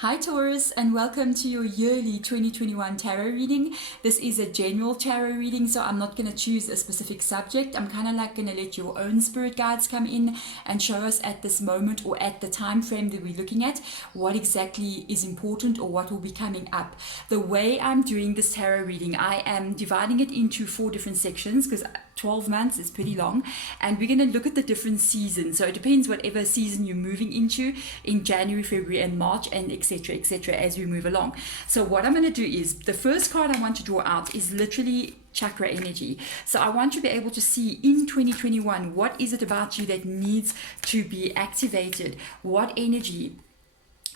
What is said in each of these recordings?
Hi Taurus, and welcome to your yearly 2021 tarot reading. This is a general tarot reading, so I'm not going to choose a specific subject. I'm kind of like going to let your own spirit guides come in and show us at this moment or at the time frame that we're looking at what exactly is important or what will be coming up. The way I'm doing this tarot reading, I am dividing it into 4 different sections because 12 months is pretty long, and we're going to look at the different seasons. So it depends whatever season you're moving into in January, February and March, and etc as we move along. So what I'm going to do is, the first card I want to draw out is literally chakra energy. So I want to be able to see in 2021, what is it about you that needs to be activated? What energy,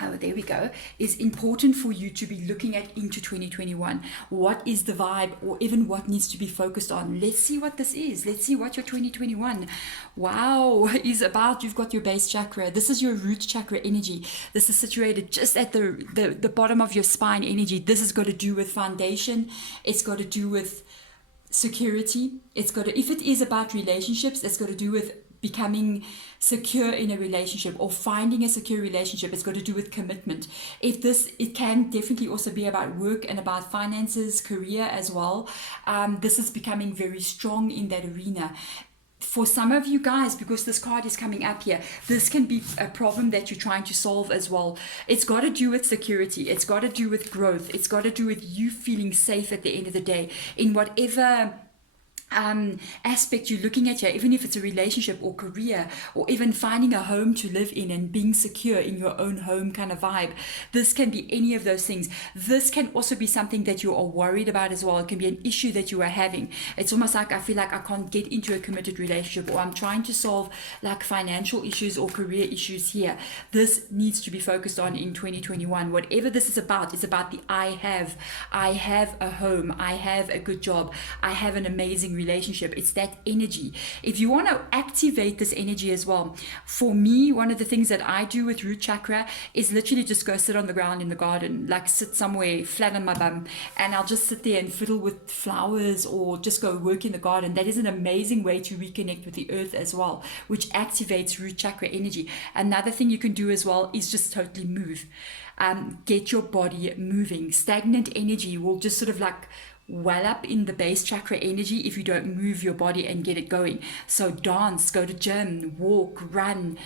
oh, there we go, is important for you to be looking at into 2021. What is the vibe, or even what needs to be focused on? Let's see what this is. Let's see what your 2021, wow, is about. You've got your base chakra. This is your root chakra energy. This is situated just at the bottom of your spine energy. This has got to do with foundation. It's got to do with security. It's got to, if it is about relationships, it's got to do with becoming secure in a relationship or finding a secure relationship. It's got to do with commitment. It can definitely also be about work and about finances, career as well. This is becoming very strong in that arena. For some of you guys, because this card is coming up here, this can be a problem that you're trying to solve as well. It's got to do with security. It's got to do with growth. It's got to do with you feeling safe at the end of the day in whatever aspect you're looking at here, even if it's a relationship or career, or even finding a home to live in and being secure in your own home kind of vibe. This can be any of those things. This can also be something that you are worried about as well. It can be an issue that you are having. It's almost like, I feel like I can't get into a committed relationship, or I'm trying to solve like financial issues or career issues here. This needs to be focused on in 2021. Whatever this is about, it's about the I have a home, I have a good job, I have an amazing relationship. It's that energy. If you want to activate this energy as well, for me, one of the things that I do with root chakra is literally just go sit on the ground in the garden, like sit somewhere flat on my bum, and I'll just sit there and fiddle with flowers or just go work in the garden. That is an amazing way to reconnect with the earth as well, which activates root chakra energy. Another thing you can do as well is just totally move. Get your body moving. Stagnant energy will just sort of like well up in the base chakra energy if you don't move your body and get it going. So dance, go to gym, walk, run,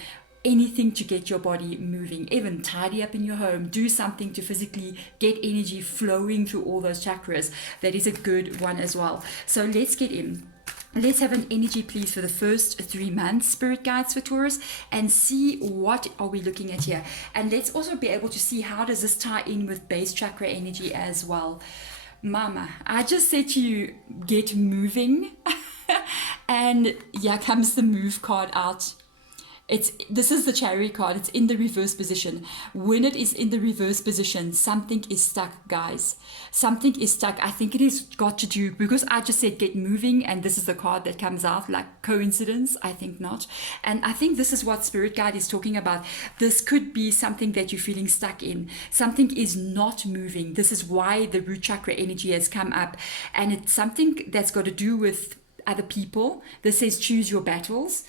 anything to get your body moving. Even tidy up in your home, do something to physically get energy flowing through all those chakras. That is a good one as well. So let's get in. Let's have an energy, please, for the first 3 months, spirit guides for Taurus, and see what are we looking at here. And let's also be able to see how does this tie in with base chakra energy as well. Mama, I just said to you, get moving. And here comes the move card out. This is the Chariot card. It's in the reverse position. When it is in the reverse position, something is stuck, guys. Something is stuck. I think it is got to do, because I just said get moving, and this is the card that comes out. Like coincidence? I think not. And I think this is what Spirit Guide is talking about. This could be something that you're feeling stuck in. Something is not moving. This is why the root chakra energy has come up. And it's something that's got to do with other people. This says choose your battles.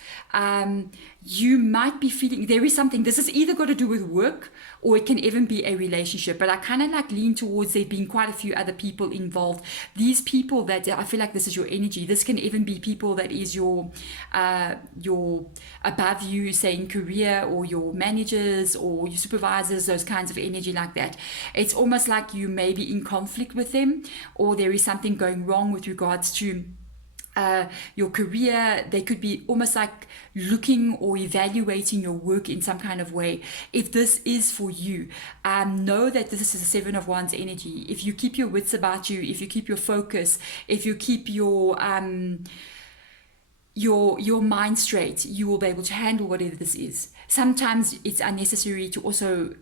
You might be feeling there is something. This is either got to do with work, or it can even be a relationship, but I kind of like lean towards there being quite a few other people involved. These people that I feel like this is your energy. This can even be people that is your above you, say in career, or your managers or your supervisors, those kinds of energy like that. It's almost like you may be in conflict with them, or there is something going wrong with regards to your career. They could be almost like looking or evaluating your work in some kind of way. If this is for you, know that this is a 7 of Wands energy. If you keep your wits about you, if you keep your focus, if you keep your mind straight, you will be able to handle whatever this is. Sometimes it's unnecessary to also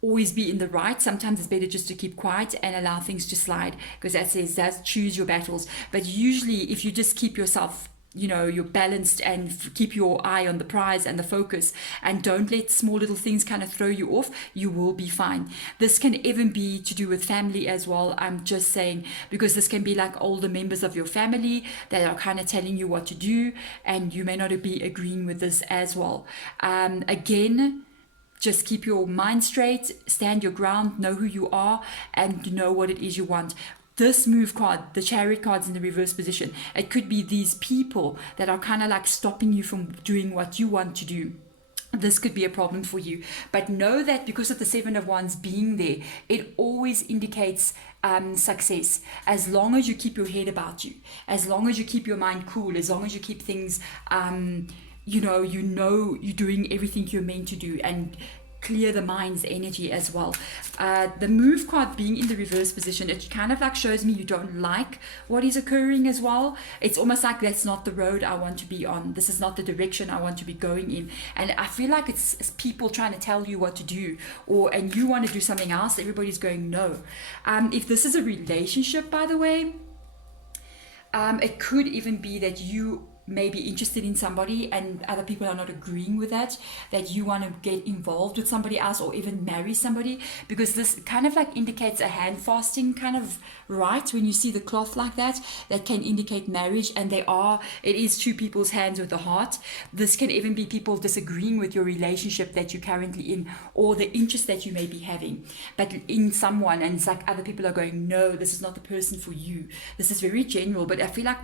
always be in the right. Sometimes it's better just to keep quiet and allow things to slide, because that says that's choose your battles. But usually if you just keep yourself, you're balanced and keep your eye on the prize and the focus, and don't let small little things kind of throw you off, you will be fine. This can even be to do with family as well. I'm just saying, because this can be like older members of your family that are kind of telling you what to do, and you may not be agreeing with this as well. Again, just keep your mind straight, stand your ground, know who you are, and know what it is you want. This move card, the Chariot card's in the reverse position. It could be these people that are kind of like stopping you from doing what you want to do. This could be a problem for you. But know that because of the Seven of Wands being there, it always indicates success. As long as you keep your head about you, as long as you keep your mind cool, as long as you keep things, you know you're doing everything you're meant to do, and clear the mind's energy as well. The move card being in the reverse position, it kind of like shows me you don't like what is occurring as well. It's almost like that's not the road I want to be on. This is not the direction I want to be going in. And I feel like it's people trying to tell you what to do, and you want to do something else. Everybody's going no. If this is a relationship, by the way, it could even be that you may be interested in somebody and other people are not agreeing with that you want to get involved with somebody else or even marry somebody, because this kind of like indicates a hand fasting kind of rite. When you see the cloth like that can indicate marriage, and it is two people's hands with the heart. This can even be people disagreeing with your relationship that you're currently in, or the interest that you may be having but in someone, and it's like other people are going, no, this is not the person for you. This is very general, but I feel like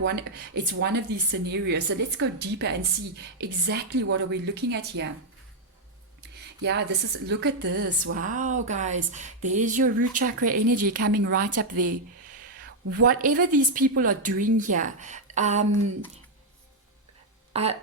it's one of these scenarios. So let's go deeper and see exactly what are we looking at here. Yeah, look at this. Wow, guys, there's your root chakra energy coming right up there. Whatever these people are doing here, I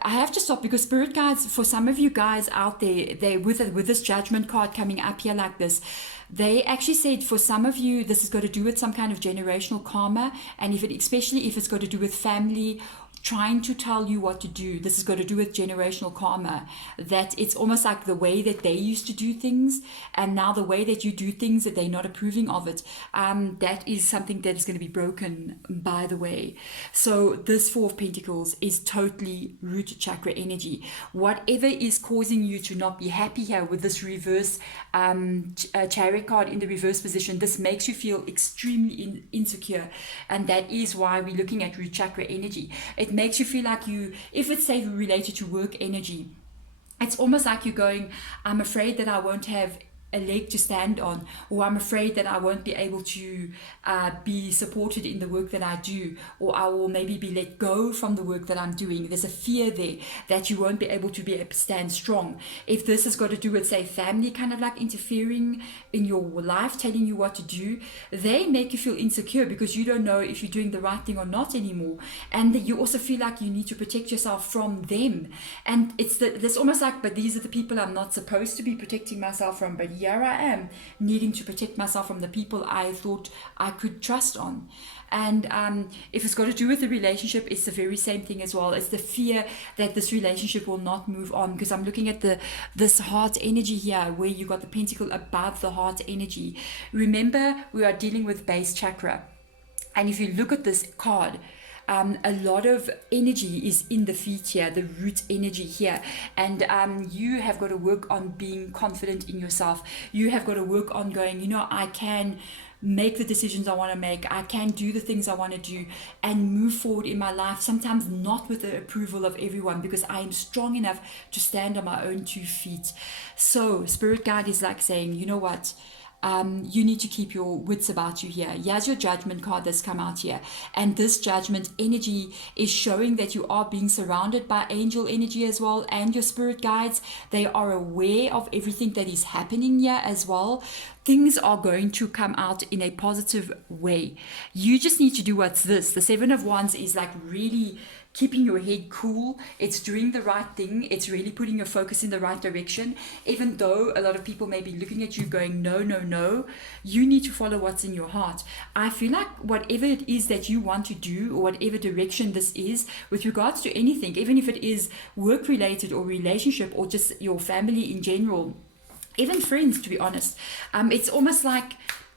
have to stop, because spirit guides, for some of you guys out there, they with this judgment card coming up here like this, they actually said for some of you this has got to do with some kind of generational karma, and especially if it's got to do with family trying to tell you what to do. This has got to do with generational karma, that it's almost like the way that they used to do things, and now the way that you do things, that they're not approving of it. That is something that is going to be broken, by the way. So this Four of Pentacles is totally root chakra energy. Whatever is causing you to not be happy here with this reverse Chariot card in the reverse position, this makes you feel extremely insecure, and that is why we're looking at root chakra energy. It makes you feel like if it's say related to work energy, it's almost like you're going, I'm afraid that I won't have a leg to stand on, or I'm afraid that I won't be able to be supported in the work that I do, or I will maybe be let go from the work that I'm doing. There's a fear there that you won't be able to stand strong. If this has got to do with, say, family kind of like interfering in your life, telling you what to do, they make you feel insecure because you don't know if you're doing the right thing or not anymore. And you also feel like you need to protect yourself from them. And it's almost like, but these are the people I'm not supposed to be protecting myself from, but here I am needing to protect myself from the people I thought I could trust on. And if it's got to do with the relationship, it's the very same thing as well. It's the fear that this relationship will not move on, because I'm looking at this heart energy here, where you got the pentacle above the heart energy. Remember, we are dealing with base chakra, and if you look at this card, a lot of energy is in the feet here, the root energy here, and you have got to work on being confident in yourself. You have got to work on going, I can make the decisions I want to make, I can do the things I want to do, and move forward in my life, sometimes not with the approval of everyone, because I am strong enough to stand on my own 2 feet. So spirit guide is like saying, you know what, you need to keep your wits about you here. Here's your judgment card that's come out here, and this judgment energy is showing that you are being surrounded by angel energy as well, and your spirit guides. They are aware of everything that is happening here as well. Things are going to come out in a positive way. You just need to do what's this. The Seven of Wands is like really keeping your head cool. It's doing the right thing. It's really putting your focus in the right direction. Even though a lot of people may be looking at you going, no, no, no, you need to follow what's in your heart. I feel like whatever it is that you want to do, or whatever direction this is with regards to anything, even if it is work related or relationship or just your family in general, even friends, to be honest, it's almost like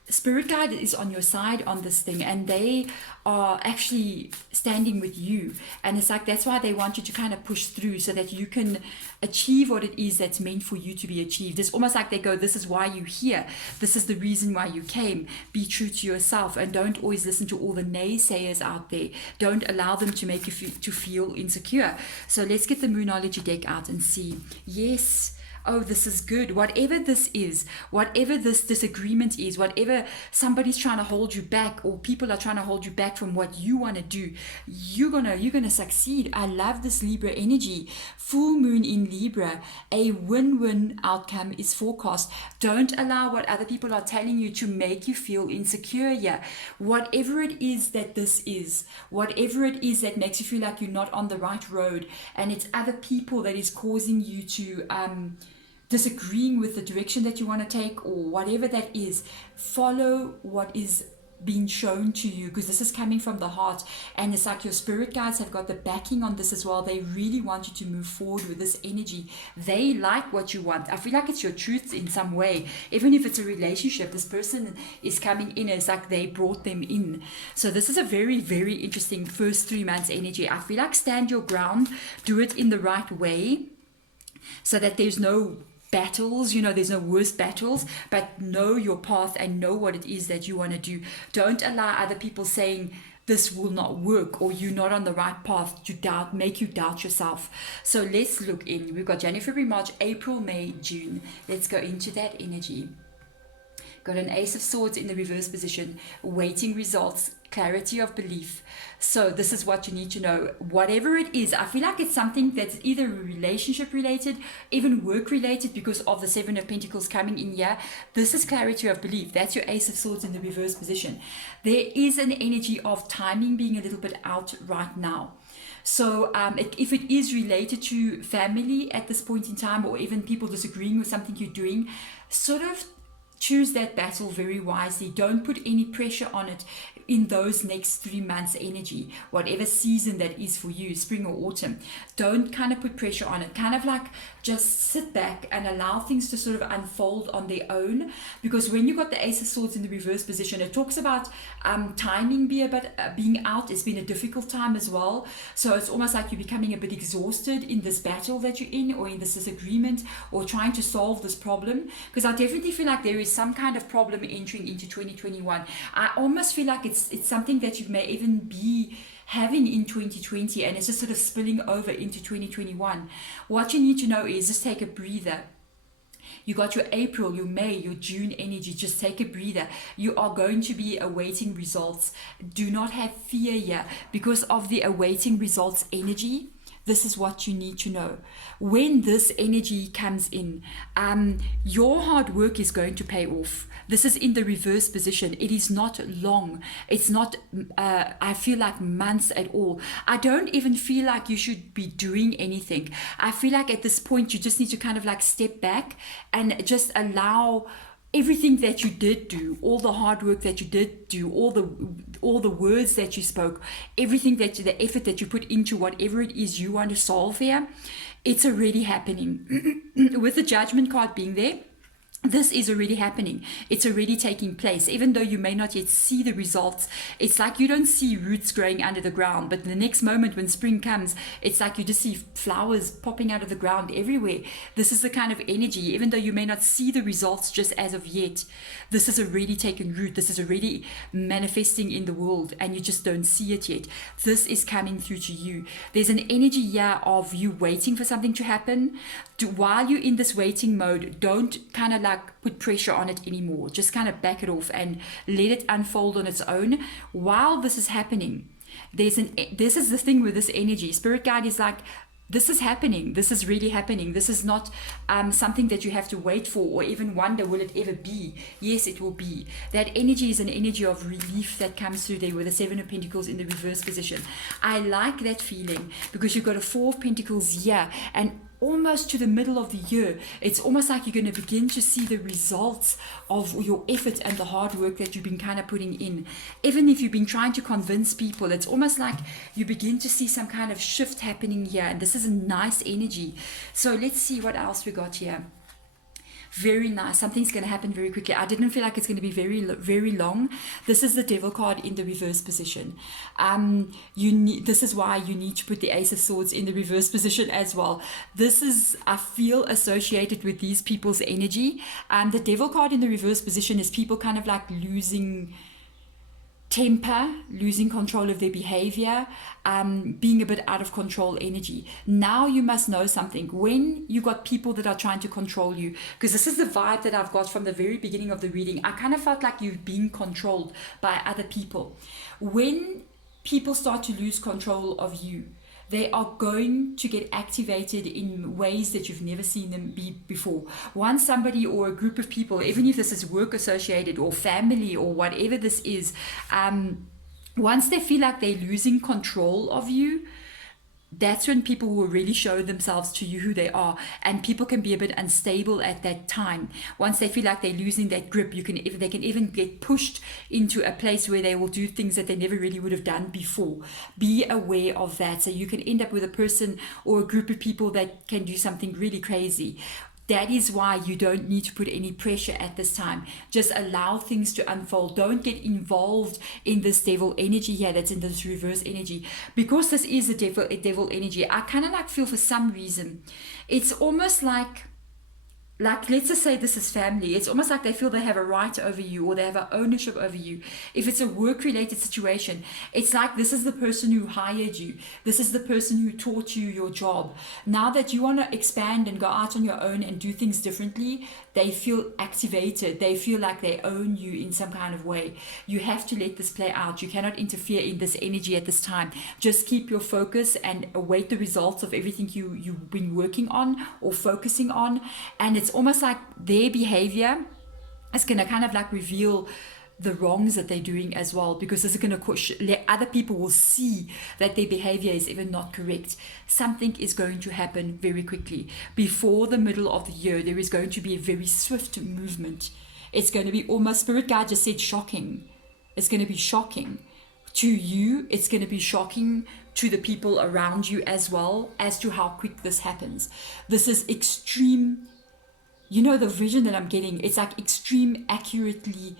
spirit guide is on your side on this thing, and they are actually standing with you. And it's like, that's why they want you to kind of push through, so that you can achieve what it is that's meant for you to be achieved. It's almost like they go, this is why you're here, this is the reason why you came. Be true to yourself, and don't always listen to all the naysayers out there. Don't allow them to make you feel insecure. So let's get the Moonology deck out and see. Yes, oh, this is good. Whatever this is, whatever this disagreement is, whatever somebody's trying to hold you back, or people are trying to hold you back from what you want to do, you're gonna succeed. I love this Libra energy. Full moon in Libra, a win-win outcome is forecast. Don't allow what other people are telling you to make you feel insecure here. Whatever it is that this is, whatever it is that makes you feel like you're not on the right road, and it's other people that is causing you to disagreeing with the direction that you want to take, or whatever that is, follow what is being shown to you, because this is coming from the heart, and it's like your spirit guides have got the backing on this as well. They really want you to move forward with this energy. They like what you want. I feel like it's your truth in some way. Even if it's a relationship, this person is coming in, it's like they brought them in. So this is a very, very interesting first 3 months energy. I feel like stand your ground, do it in the right way, so that there's no battles, there's no worse battles, but know your path and know what it is that you want to do. Don't allow other people saying this will not work, or you're not on the right path, to make you doubt yourself. So let's look in. We've got January, February, March, April, May, June. Let's go into that energy. Got an Ace of Swords in the reverse position, waiting results, clarity of belief. So this is what you need to know. Whatever it is, I feel like it's something that's either relationship related, even work related, because of the 7 of Pentacles coming in here. This is clarity of belief. That's your Ace of Swords in the reverse position. There is an energy of timing being a little bit out right now. So if it is related to family at this point in time, or even people disagreeing with something you're doing, sort of choose that battle very wisely. Don't put any pressure on it in those next 3 months energy, whatever season that is for you, spring or autumn. Don't kind of put pressure on it. Kind of like just sit back and allow things to sort of unfold on their own. Because when you got the Ace of Swords in the reverse position, it talks about timing being out. It's been a difficult time as well. So it's almost like you're becoming a bit exhausted in this battle that you're in, or in this disagreement, or trying to solve this problem. Because I definitely feel like there is some kind of problem entering into 2021. I almost feel like it's something that you may even be having in 2020, and it's just sort of spilling over into 2021. What you need to know is just take a breather. You got your April, your May, your June energy. Just take a breather. You are going to be awaiting results. Do not have fear here because of the awaiting results energy. This is what you need to know. When this energy comes in, your hard work is going to pay off. This is in the reverse position. It is not long. It's not, I feel like months at all. I don't even feel like you should be doing anything. I feel like at this point, you just need to kind of like step back and just allow everything that you did do, all the hard work that you did do, all the words that you spoke, everything the effort that you put into whatever it is you want to solve here, it's already happening. With the Judgment card being there, this is already happening. It's already taking place. Even though you may not yet see the results, it's like you don't see roots growing under the ground. But the next moment when spring comes, it's like you just see flowers popping out of the ground everywhere. This is the kind of energy, even though you may not see the results just as of yet, this is already taken root. This is already manifesting in the world, and you just don't see it yet. This is coming through to you. There's an energy here of you waiting for something to happen. While you're in this waiting mode, don't kind of like put pressure on it anymore. Just kind of back it off and let it unfold on its own. While this is happening, this is the thing with this energy. Spirit guide is like, this is happening. This is really happening. This is not something that you have to wait for or even wonder, will it ever be? Yes, it will be. That energy is an energy of relief that comes through there with the 7 of Pentacles in the reverse position. I like that feeling because you've got a 4 of Pentacles here, and almost to the middle of the year, it's almost like you're going to begin to see the results of your effort and the hard work that you've been kind of putting in. Even if you've been trying to convince people, it's almost like you begin to see some kind of shift happening here, and this is a nice energy. So let's see what else we got here. Very nice. Something's going to happen very quickly. I didn't feel like it's going to be very long. This is the Devil card in the reverse position. This is why you need to put the Ace of Swords in the reverse position as well. This is, I feel, associated with these people's energy. The Devil card in the reverse position is people kind of like losing temper, losing control of their behavior, being a bit out of control energy. Now you must know something. When you got people that are trying to control you, because this is the vibe that I've got from the very beginning of the reading, I kind of felt like you've been controlled by other people. When people start to lose control of you, they are going to get activated in ways that you've never seen them be before. Once somebody or a group of people, even if this is work associated or family or whatever this is, once they feel like they're losing control of you, that's when people will really show themselves to you who they are, and people can be a bit unstable at that time. Once they feel like they're losing that grip, they can even get pushed into a place where they will do things that they never really would have done before. Be aware of that. So you can end up with a person or a group of people that can do something really crazy. That is why you don't need to put any pressure at this time. Just allow things to unfold. Don't get involved in this devil energy here that's in this reverse energy. Because this is a devil energy, I kind of like feel for some reason, it's almost like let's just say this is family. It's almost like they feel they have a right over you, or they have an ownership over you. If it's a work-related situation, it's like this is the person who hired you. This is the person who taught you your job. Now that you want to expand and go out on your own and do things differently, they feel activated. They feel like they own you in some kind of way. You have to let this play out. You cannot interfere in this energy at this time. Just keep your focus and await the results of everything you've been working on or focusing on. And it's almost like their behavior is going to kind of like reveal the wrongs that they're doing as well, because this is going to other people will see that their behavior is even not correct. Something is going to happen very quickly. Before the middle of the year, there is going to be a very swift movement. It's going to be almost, Spirit Guide just said, shocking. It's going to be shocking to you. It's going to be shocking to the people around you as well, as to how quick this happens. This is extreme. You know, the vision that I'm getting, it's like extreme accurately.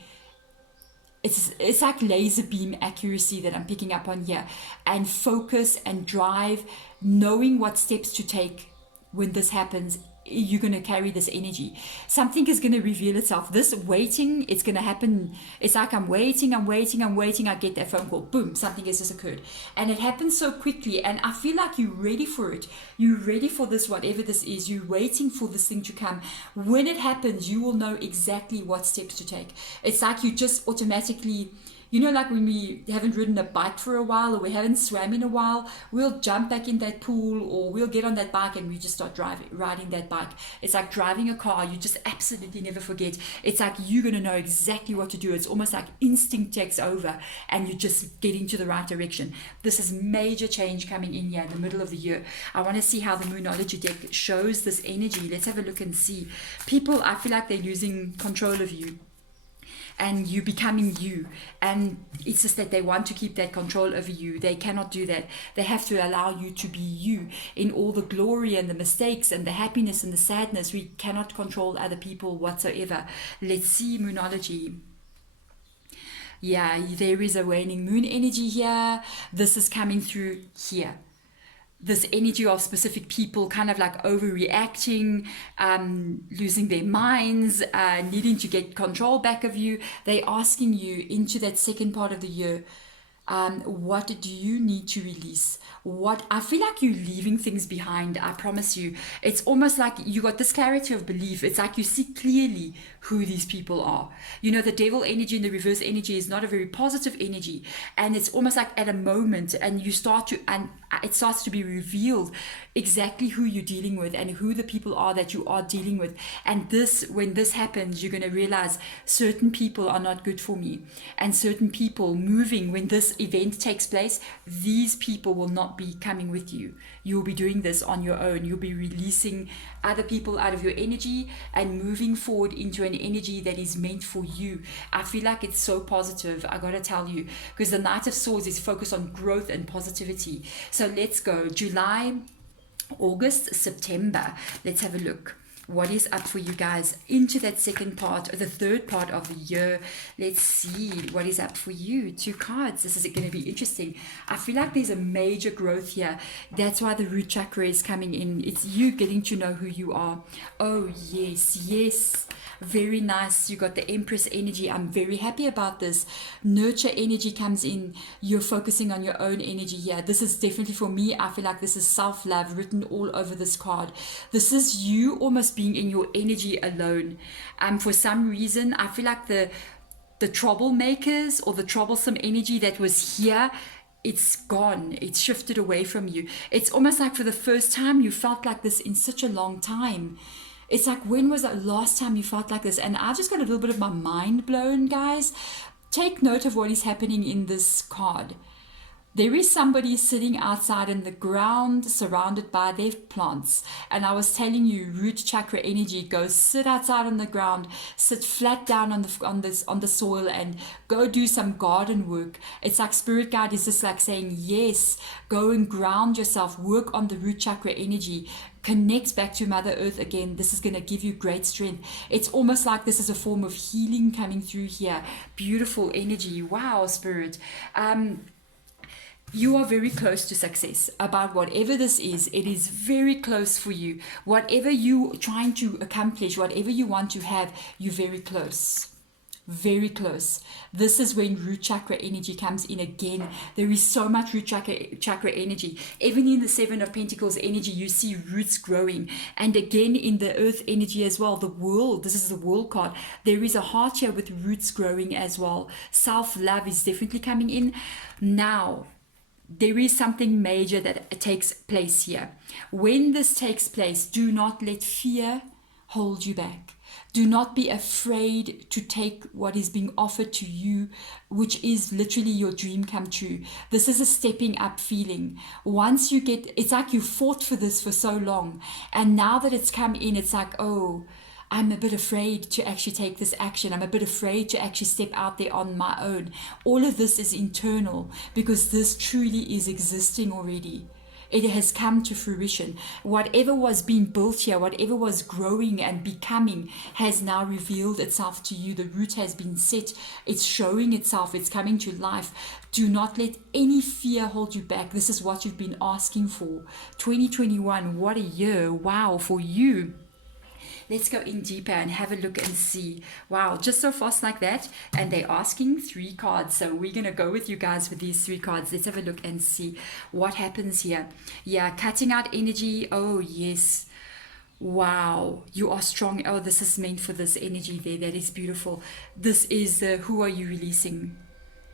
It's like laser beam accuracy that I'm picking up on here, and focus and drive, knowing what steps to take when this happens. You're going to carry this energy. Something is going to reveal itself. This waiting, it's going to happen. It's like I'm waiting. I get that phone call. Boom, something has just occurred. And it happens so quickly. And I feel like you're ready for it. You're ready for this, whatever this is. You're waiting for this thing to come. When it happens, you will know exactly what steps to take. It's like you just automatically... You know, like when we haven't ridden a bike for a while, or we haven't swam in a while, we'll jump back in that pool, or we'll get on that bike and we just start riding that bike. It's like driving a car. You just absolutely never forget. It's like you're going to know exactly what to do. It's almost like instinct takes over and you just get into the right direction. This is major change coming in here in the middle of the year. I want to see how the Moonology deck shows this energy. Let's have a look and see. People, I feel like they're losing control of you, and you becoming you, and it's just that they want to keep that control over you. They cannot do that. They have to allow you to be you in all the glory and the mistakes and the happiness and the sadness. We cannot control other people whatsoever. Let's see, Moonology. Yeah, there is a waning moon energy here. This is coming through here. This energy of specific people kind of like overreacting, losing their minds, needing to get control back of you. They're asking you into that second part of the year, what do you need to release? What I feel like you're leaving things behind. I promise you. It's almost like you got this clarity of belief. It's like you see clearly who these people are. You know, the devil energy and the reverse energy is not a very positive energy, and it's almost like at a moment, and you start to, and it starts to be revealed exactly who you're dealing with and who the people are that you are dealing with. And this, when this happens, you're going to realize certain people are not good for me, and certain people moving when this event takes place, these people will not be coming with you. You'll be doing this on your own. You'll be releasing other people out of your energy and moving forward into an energy that is meant for you. I feel like it's so positive, I gotta tell you, because the Knight of Swords is focused on growth and positivity. So let's go July, August, September. Let's have a look. What is up for you guys into that second part, or the third part of the year? Let's see what is up for you. 2 cards. This is going to be interesting. I feel like there's a major growth here. That's why the root chakra is coming in. It's you getting to know who you are. Oh, yes, yes. Very nice. You got the Empress energy. I'm very happy about this. Nurture energy comes in. You're focusing on your own energy here. This is definitely for me. I feel like this is self-love written all over this card. This is you almost being in your energy alone. For some reason, I feel like the troublemakers or the troublesome energy that was here, it's gone. It's shifted away from you. It's almost like for the first time you felt like this in such a long time. It's like, when was the last time you felt like this? And I just got a little bit of my mind blown, guys. Take note of what is happening in this card. There is somebody sitting outside in the ground surrounded by their plants. And I was telling you, root chakra energy, go sit outside on the ground, sit flat down on the soil and go do some garden work. It's like spirit guide is just like saying, yes, go and ground yourself, work on the root chakra energy. Connect back to Mother Earth again. This is going to give you great strength. It's almost like this is a form of healing coming through here. Beautiful energy. Wow, spirit. You are very close to success about whatever this is. It is very close for you. Whatever you're trying to accomplish, whatever you want to have, you're very close. Very close. This is when root chakra energy comes in again. There is so much root chakra energy. Even in the 7 of Pentacles energy, you see roots growing. And again in the earth energy as well, the world, this is the world card. There is a heart here with roots growing as well. Self-love is definitely coming in. Now, there is something major that takes place here. When this takes place, do not let fear hold you back. Do not be afraid to take what is being offered to you, which is literally your dream come true. This is a stepping up feeling. Once you get, it's like you fought for this for so long. And now that it's come in, it's like, oh, I'm a bit afraid to actually take this action. I'm a bit afraid to actually step out there on my own. All of this is internal because this truly is existing already. It has come to fruition. Whatever was being built here, whatever was growing and becoming has now revealed itself to you. The root has been set. It's showing itself. It's coming to life. Do not let any fear hold you back. This is what you've been asking for. 2021, what a year. Wow, for you. Let's go in deeper and have a look and see. Wow, just so fast like that. And they're asking 3 cards. So we're going to go with you guys with these 3 cards. Let's have a look and see what happens here. Yeah, cutting out energy. Oh, yes. Wow, you are strong. Oh, this is meant for this energy there. That is beautiful. This is who are you releasing?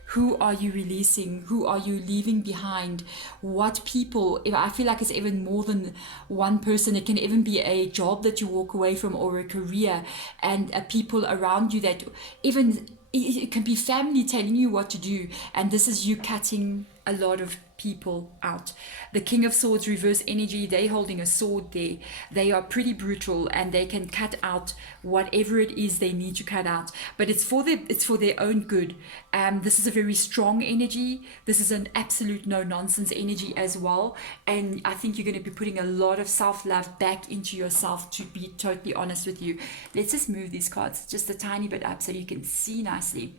Who are you releasing? Who are you leaving behind? What people? If I feel like it's even more than one person. It can even be a job that you walk away from or a career, and people around you that even it can be family telling you what to do. And this is you cutting a lot of people out. The King of Swords reverse energy, they're holding a sword there. They are pretty brutal and they can cut out whatever it is they need to cut out. But it's for their own good. This is a very strong energy. This is an absolute no-nonsense energy as well. And I think you're going to be putting a lot of self-love back into yourself, to be totally honest with you. Let's just move these cards just a tiny bit up so you can see nicely.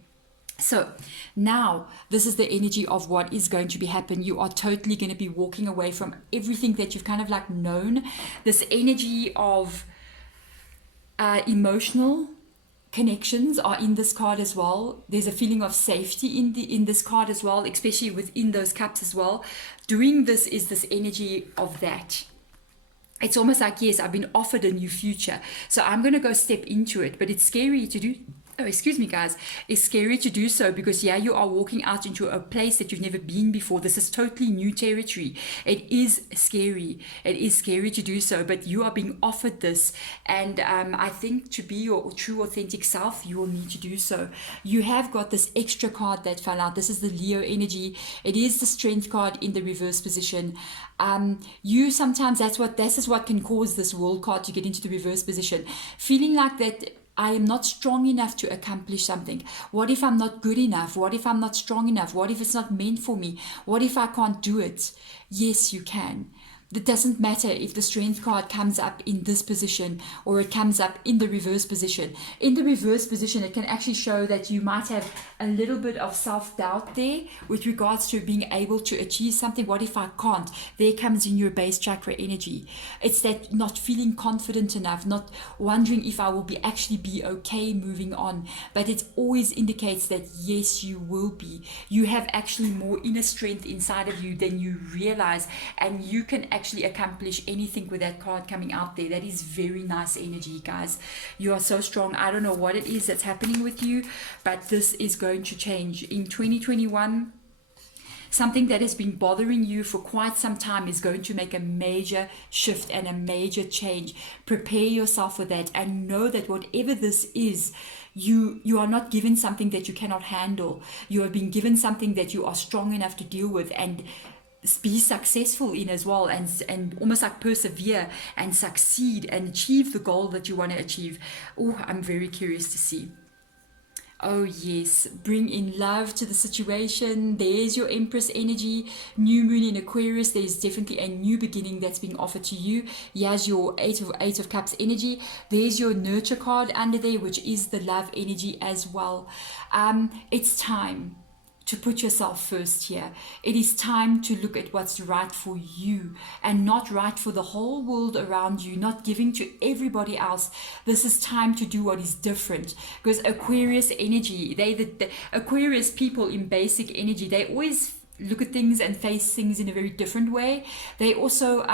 So now this is the energy of what is going to be happening. You are totally going to be walking away from everything that you've kind of like known. This energy of emotional connections are in this card as well. There's a feeling of safety in this card as well, especially within those cups as well. Doing this is this energy of that. It's almost like, yes, I've been offered a new future, so I'm going to go step into it, but it's scary to do. Oh, excuse me, guys. It's scary to do so because, yeah, you are walking out into a place that you've never been before. This is totally new territory. It is scary. It is scary to do so, but you are being offered this. And I think to be your true, authentic self, you will need to do so. You have got this extra card that fell out. This is the Leo energy. It is the Strength card in the reverse position. You sometimes, this is what can cause this World card to get into the reverse position. Feeling like that I am not strong enough to accomplish something. What if I'm not good enough? What if I'm not strong enough? What if it's not meant for me? What if I can't do it? Yes, you can. It doesn't matter if the strength card comes up in this position or it comes up in the reverse position. In the reverse position, it can actually show that you might have a little bit of self-doubt there with regards to being able to achieve something. What if I can't? There comes in your base chakra energy. It's that not feeling confident enough, not wondering if I will actually be okay moving on. But it always indicates that yes, you will be. You have actually more inner strength inside of you than you realize, and you can actually accomplish anything with that card coming out there. That is very nice energy, guys. You are so strong. I don't know what it is that's happening with you, but this is going to change in 2021. Something that has been bothering you for quite some time is going to make a major shift and a major change. Prepare yourself for that, and know that whatever this is, you are not given something that you cannot handle. You have been given something that you are strong enough to deal with and be successful in as well, and almost like persevere and succeed and achieve the goal that you want to achieve. Oh, I'm very curious to see. Oh yes, bring in love to the situation. There's your Empress energy. New moon in Aquarius. There's definitely a new beginning that's being offered to you. Here's your Eight of Cups energy. There's your nurture card under there, which is the love energy as well. It's time to put yourself first here. It is time to look at what's right for you and not right for the whole world around you, not giving to everybody else. This is time to do what is different, because Aquarius energy, the Aquarius people in basic energy, they always look at things and face things in a very different way. They also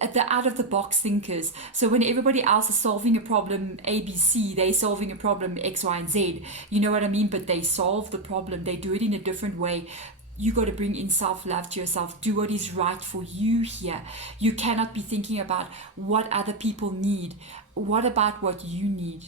at the out of the box thinkers. So when everybody else is solving a problem ABC, they're solving a problem X, Y, and Z. You know what I mean? But they solve the problem. They do it in a different way. You got to bring in self-love to yourself. Do what is right for you here. You cannot be thinking about what other people need. What about what you need?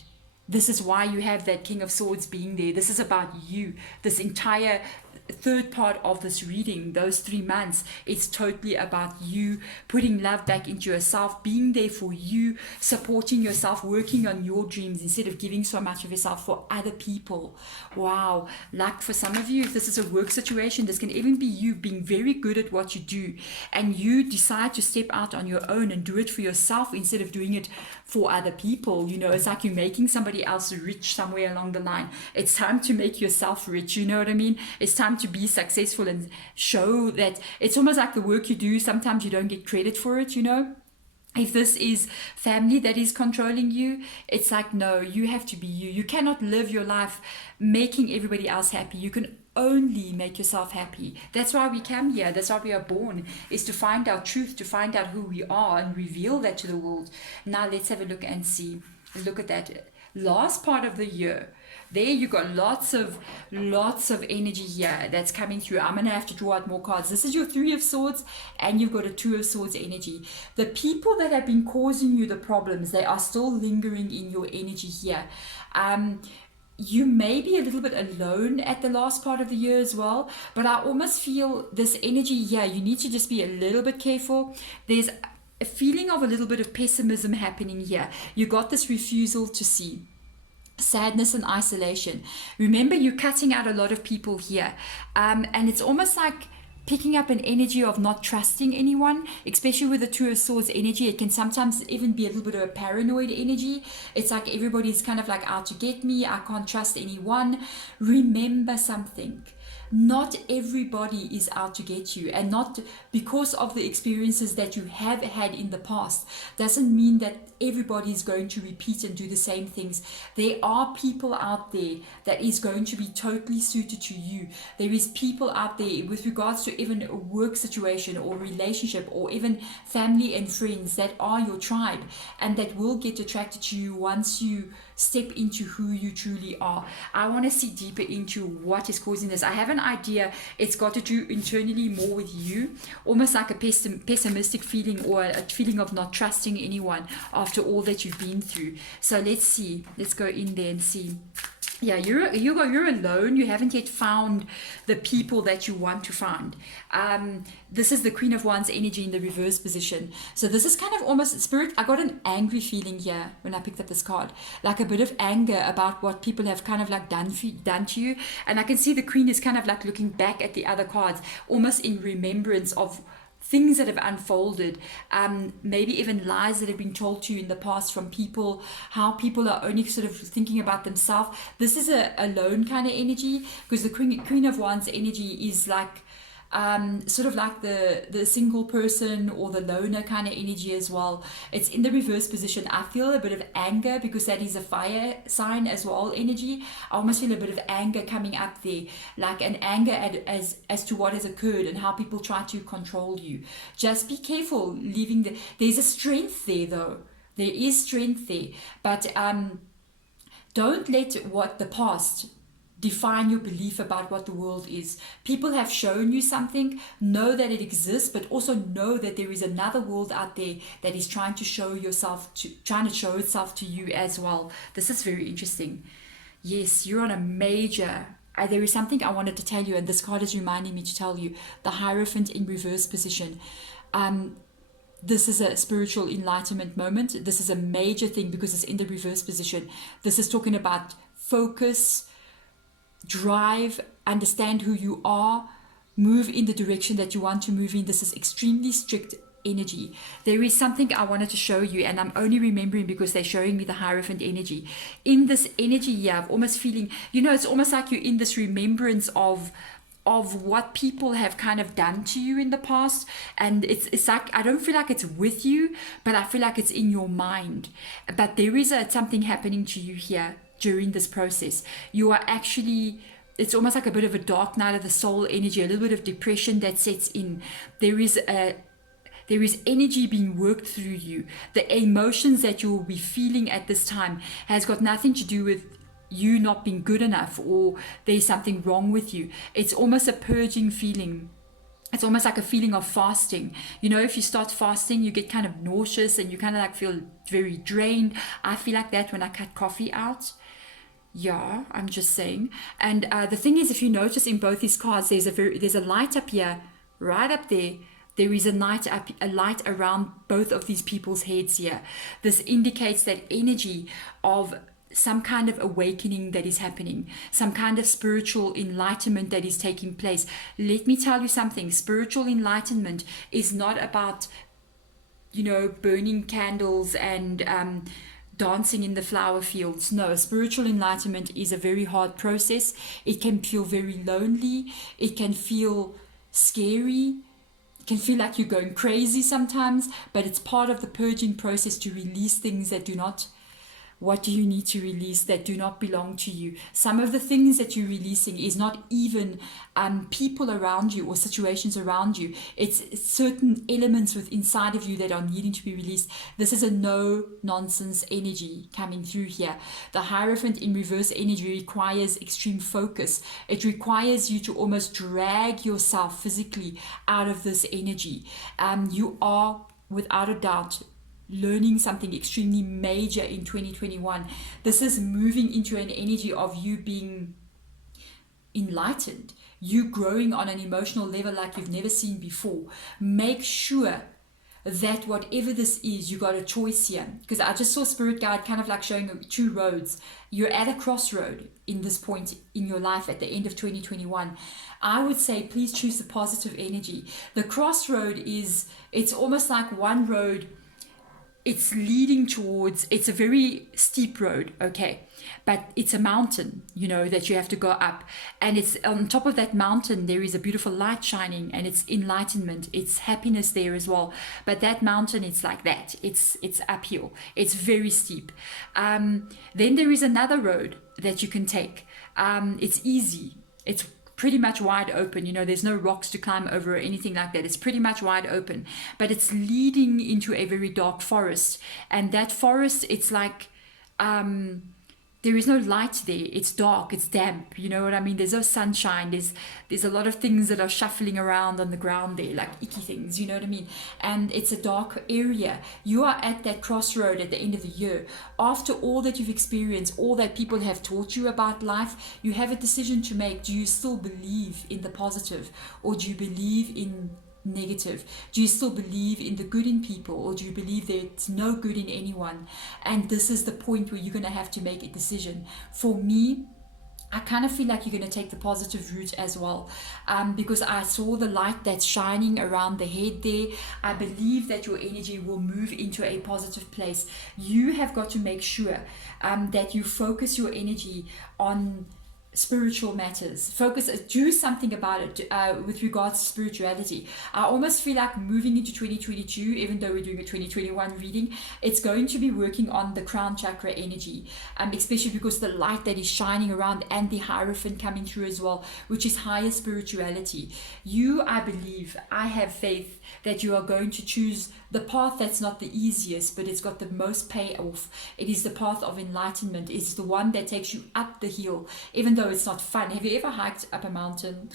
This is why you have that King of Swords being there. This is about you. This entire third part of this reading, those 3 months, it's totally about you putting love back into yourself, being there for you, supporting yourself, working on your dreams instead of giving so much of yourself for other people. Wow. Like for some of you, if this is a work situation, this can even be you being very good at what you do, and you decide to step out on your own and do it for yourself instead of doing it for other people. You know, it's like you're making somebody else rich somewhere along the line. It's time to make yourself rich. You know what I mean? It's time to be successful and show that it's almost like the work you do, sometimes you don't get credit for it, you know. If this is family that is controlling you, it's like, no, you have to be you. You cannot live your life making everybody else happy. You can only make yourself happy. That's why we come here. That's why we are born, is to find our truth, to find out who we are and reveal that to the world. Now let's have a look and see. Look at that last part of the year. There you got lots of energy here that's coming through. I'm going to have to draw out more cards. This is your 3 of Swords, and you've got a 2 of Swords energy. The people that have been causing you the problems, they are still lingering in your energy here. You may be a little bit alone at the last part of the year as well, but I almost feel this energy here, you need to just be a little bit careful. There's a feeling of a little bit of pessimism happening here. You got this refusal to see. Sadness and isolation. Remember, you're cutting out a lot of people here, and it's almost like picking up an energy of not trusting anyone, especially with the 2 of Swords energy. It can sometimes even be a little bit of a paranoid energy. It's like everybody's kind of like out to get me. I can't trust anyone. Remember something. Not everybody is out to get you, and not because of the experiences that you have had in the past doesn't mean that everybody is going to repeat and do the same things. There are people out there that is going to be totally suited to you. There is people out there with regards to even a work situation or relationship or even family and friends that are your tribe and that will get attracted to you once you step into who you truly are. I want to see deeper into what is causing this. I have an idea. It's got to do internally more with you, almost like a pessimistic feeling or a feeling of not trusting anyone after all that you've been through. So let's see. Let's go in there and see. Yeah, you're alone. You haven't yet found the people that you want to find. This is the Queen of Wands energy in the reverse position. So this is kind of almost spirit. I got an angry feeling here when I picked up this card, like a bit of anger about what people have kind of like done to you. And I can see the Queen is kind of like looking back at the other cards, almost in remembrance of things that have unfolded, maybe even lies that have been told to you in the past from people, how people are only sort of thinking about themselves. This is a lone kind of energy, because the Queen of Wands energy is like sort of like the single person or the loner kind of energy as well. It's in the reverse position. I feel a bit of anger, because that is a fire sign as well energy. I almost feel a bit of anger coming up there, like an anger as to what has occurred and how people try to control you. Just be careful leaving there's a strength there though. There is strength there, but don't let what the past define your belief about what the world is. People have shown you something, know that it exists, but also know that there is another world out there that is trying to show itself to you as well. This is very interesting. Yes, you're on a major. There is something I wanted to tell you, and this card is reminding me to tell you. The Hierophant in reverse position. This is a spiritual enlightenment moment. This is a major thing because it's in the reverse position. This is talking about focus, drive, understand who you are, move in the direction that you want to move in. This is extremely strict energy. There is something I wanted to show you, and I'm only remembering because they're showing me the Hierophant energy. In this energy here, I'm almost feeling, it's almost like you're in this remembrance of what people have kind of done to you in the past, and it's like, I don't feel like it's with you, but I feel like it's in your mind. But there is something happening to you here during this process. You are actually, it's almost like a bit of a dark night of the soul energy, a little bit of depression that sets in. There is energy being worked through you. The emotions that you will be feeling at this time has got nothing to do with you not being good enough or there's something wrong with you. It's almost a purging feeling. It's almost like a feeling of fasting. If you start fasting, you get kind of nauseous and you kind of like feel very drained. I feel like that when I cut coffee out. Yeah, I'm just saying. And the thing is, if you notice in both these cards, there's a light up here, right up there. There is a light around both of these people's heads here. This indicates that energy of some kind of awakening that is happening, some kind of spiritual enlightenment that is taking place. Let me tell you something. Spiritual enlightenment is not about, burning candles and dancing in the flower fields. No, spiritual enlightenment is a very hard process. It can feel very lonely. It can feel scary. It can feel like you're going crazy sometimes, but it's part of the purging process to release things that do not. What do you need to release that do not belong to you? Some of the things that you're releasing is not even people around you or situations around you. It's certain elements inside of you that are needing to be released. This is a no-nonsense energy coming through here. The Hierophant in reverse energy requires extreme focus. It requires you to almost drag yourself physically out of this energy. You are, without a doubt, learning something extremely major in 2021. This is moving into an energy of you being enlightened, you growing on an emotional level like you've never seen before. Make sure that whatever this is, you got a choice here. Because I just saw Spirit Guide kind of like showing two roads. You're at a crossroad in this point in your life at the end of 2021. I would say please choose the positive energy. The crossroad it's almost like one road. It's leading towards, it's a very steep road, okay, but it's a mountain, that you have to go up, and it's on top of that mountain there is a beautiful light shining, and it's enlightenment, it's happiness there as well. But that mountain, it's like that, it's uphill, it's very steep. Then there is another road that you can take. It's easy, it's pretty much wide open, there's no rocks to climb over or anything like that. It's pretty much wide open, but it's leading into a very dark forest, and that forest, it's like there is no light there. It's dark, it's damp, you know what I mean? There's no sunshine. There's a lot of things that are shuffling around on the ground there, like icky things, you know what I mean? And it's a dark area. You are at that crossroad at the end of the year. After all that you've experienced, all that people have taught you about life, you have a decision to make. Do you still believe in the positive, or do you believe in negative? Do you still believe in the good in people, or do you believe there's no good in anyone? And this is the point where you're going to have to make a decision. For me, I kind of feel like you're going to take the positive route as well, because I saw the light that's shining around the head there. I believe that your energy will move into a positive place. You have got to make sure that you focus your energy on spiritual matters. Do something about it with regards to spirituality. I almost feel like moving into 2022, even though we're doing a 2021 reading, it's going to be working on the crown chakra energy, especially because the light that is shining around and the Hierophant coming through as well, which is higher spirituality. I believe, I have faith that you are going to choose the path that's not the easiest, but it's got the most payoff. It is the path of enlightenment. It's the one that takes you up the hill, even though it's not fun. Have you ever hiked up a mountain?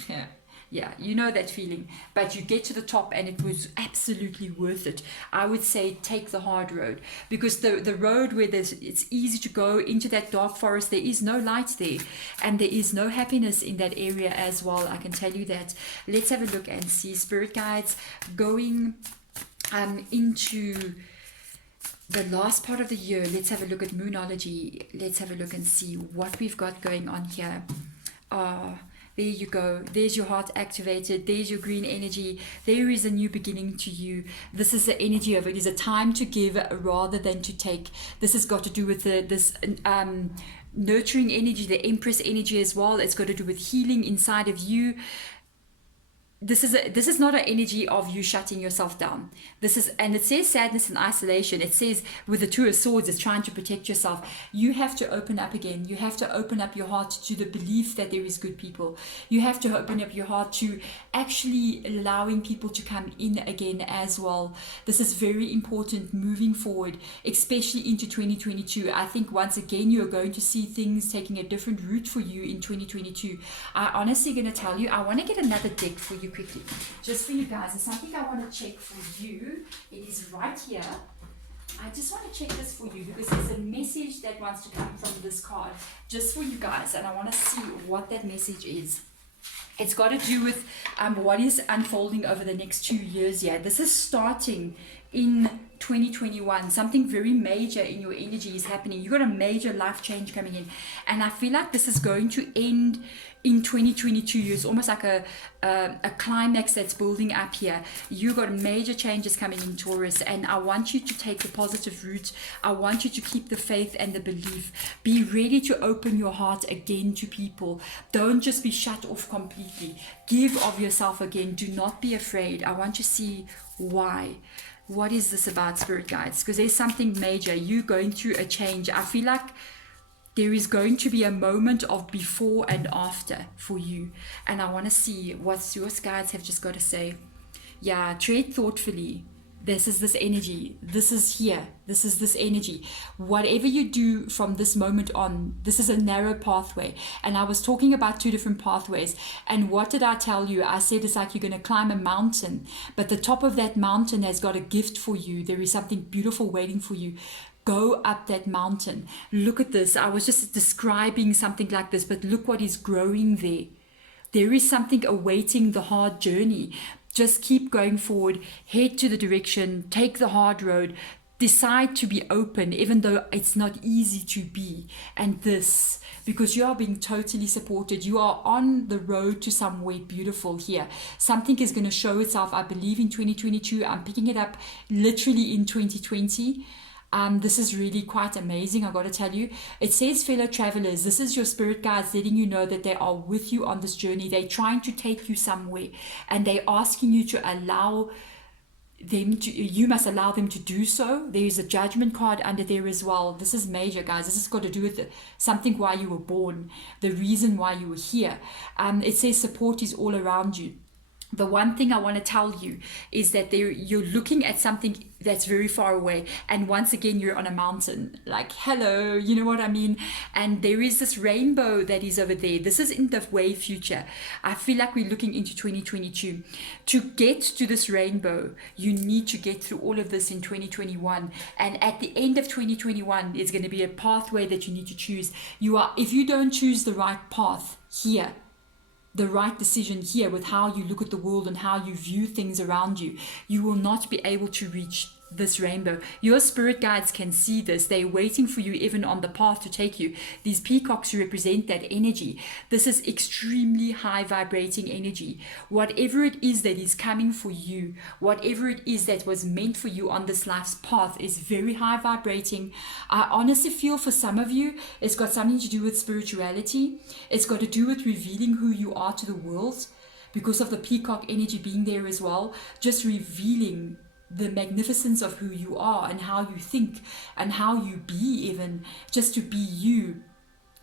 Yeah, you know that feeling. But you get to the top and it was absolutely worth it. I would say take the hard road, because the road where it's easy to go into that dark forest, there is no light there, and there is no happiness in that area as well. I can tell you that. Let's have a look and see spirit guides going into the last part of the year. Let's have a look at Moonology. Let's have a look and see what we've got going on here. There you go. There's your heart activated. There's your green energy. There is a new beginning to you. This is the energy of it. It is a time to give rather than to take. This has got to do with this nurturing energy, the Empress energy as well. It's got to do with healing inside of you. This is not an energy of you shutting yourself down. And it says sadness and isolation. It says with the Two of Swords, it's trying to protect yourself. You have to open up again. You have to open up your heart to the belief that there is good people. You have to open up your heart to actually allowing people to come in again as well. This is very important moving forward, especially into 2022. I think once again, you're going to see things taking a different route for you in 2022. I honestly going to tell you, I want to get another deck for you quickly, just for you guys. There's something I want to check for you. It is right here. I just want to check this for you because there's a message that wants to come from this card just for you guys, and I want to see what that message is. It's got to do with what is unfolding over the next 2 years here. This is starting in 2021. Something very major in your energy is happening. You've got a major life change coming in, and I feel like this is going to end in 2022. It's almost like a climax that's building up here. You've got major changes coming in, Taurus, and I want you to take the positive route. I want you to keep the faith and the belief. Be ready to open your heart again to people. Don't just be shut off completely. Give of yourself again. Do not be afraid. I want you to see why. What is this about, spirit guides? Because there's something major. You're going through a change. I feel like there is going to be a moment of before and after for you. And I want to see what your guides have just got to say. Yeah, tread thoughtfully. This is this energy. This is here. This is this energy. Whatever you do from this moment on, this is a narrow pathway. And I was talking about 2 different pathways. And what did I tell you? I said it's like you're going to climb a mountain, but the top of that mountain has got a gift for you. There is something beautiful waiting for you. Go up that mountain. Look at this. I was just describing something like this, but look what is growing there. There is something awaiting the hard journey. Just keep going forward. Head to the direction. Take the hard road. Decide to be open, even though it's not easy to be. And this, because you are being totally supported. You are on the road to somewhere beautiful here. Something is going to show itself, I believe, in 2022. I'm picking it up literally in 2020. This is really quite amazing, I got to tell you. It says, fellow travelers, this is your spirit guides letting you know that they are with you on this journey. They're trying to take you somewhere, and they're asking you to allow them to, you must allow them to do so. There is a judgment card under there as well. This is major, guys. This has got to do with something why you were born, the reason why you were here. It says support is all around you. The one thing I want to tell you is that you're looking at something that's very far away, and once again you're on a mountain, like, hello, you know what I mean? And there is this rainbow that is over there. This is in the way future. I feel like we're looking into 2022. To get to this rainbow, you need to get through all of this in 2021, and at the end of 2021 it's going to be a pathway that you need to choose. If you don't choose the right path here, the right decision here with how you look at the world and how you view things around you, you will not be able to reach this rainbow. Your spirit guides can see this. They're waiting for you even on the path to take you. These peacocks represent that energy. This is extremely high vibrating energy. Whatever it is that is coming for you, whatever it is that was meant for you on this life's path is very high vibrating. I honestly feel for some of you, it's got something to do with spirituality. It's got to do with revealing who you are to the world because of the peacock energy being there as well. Just revealing the magnificence of who you are and how you think and how you be, even just to be you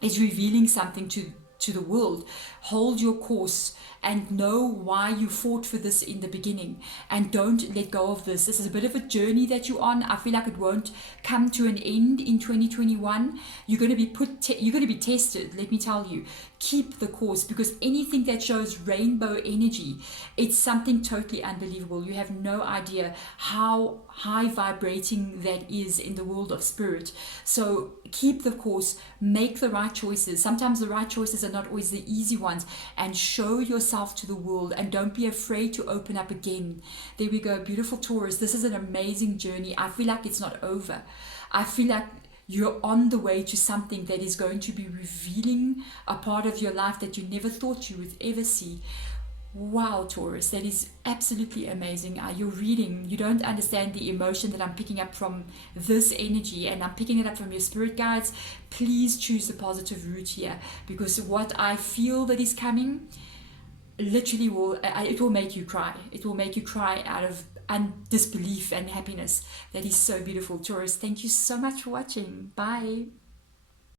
is revealing something to the world. Hold your course and know why you fought for this in the beginning, and don't let go of this. This is a bit of a journey that you're on. I feel like it won't come to an end in 2021. You're going to be you're going to be tested. Let me tell you, keep the course, because anything that shows rainbow energy, it's something totally unbelievable. You have no idea how high vibrating that is in the world of spirit. So keep the course, make the right choices. Sometimes the right choices are not always the easy ones, and show yourself to the world, and don't be afraid to open up again. There we go, beautiful Taurus. This is an amazing journey. I feel like it's not over. I feel like you're on the way to something that is going to be revealing a part of your life that you never thought you would ever see. Wow, Taurus, that is absolutely amazing. You're reading, you don't understand the emotion that I'm picking up from this energy, and I'm picking it up from your spirit guides. Please choose the positive route here, because what I feel that is coming literally it will make you cry. It will make you cry out of disbelief and happiness. That is so beautiful, Taurus. Thank you so much for watching. Bye.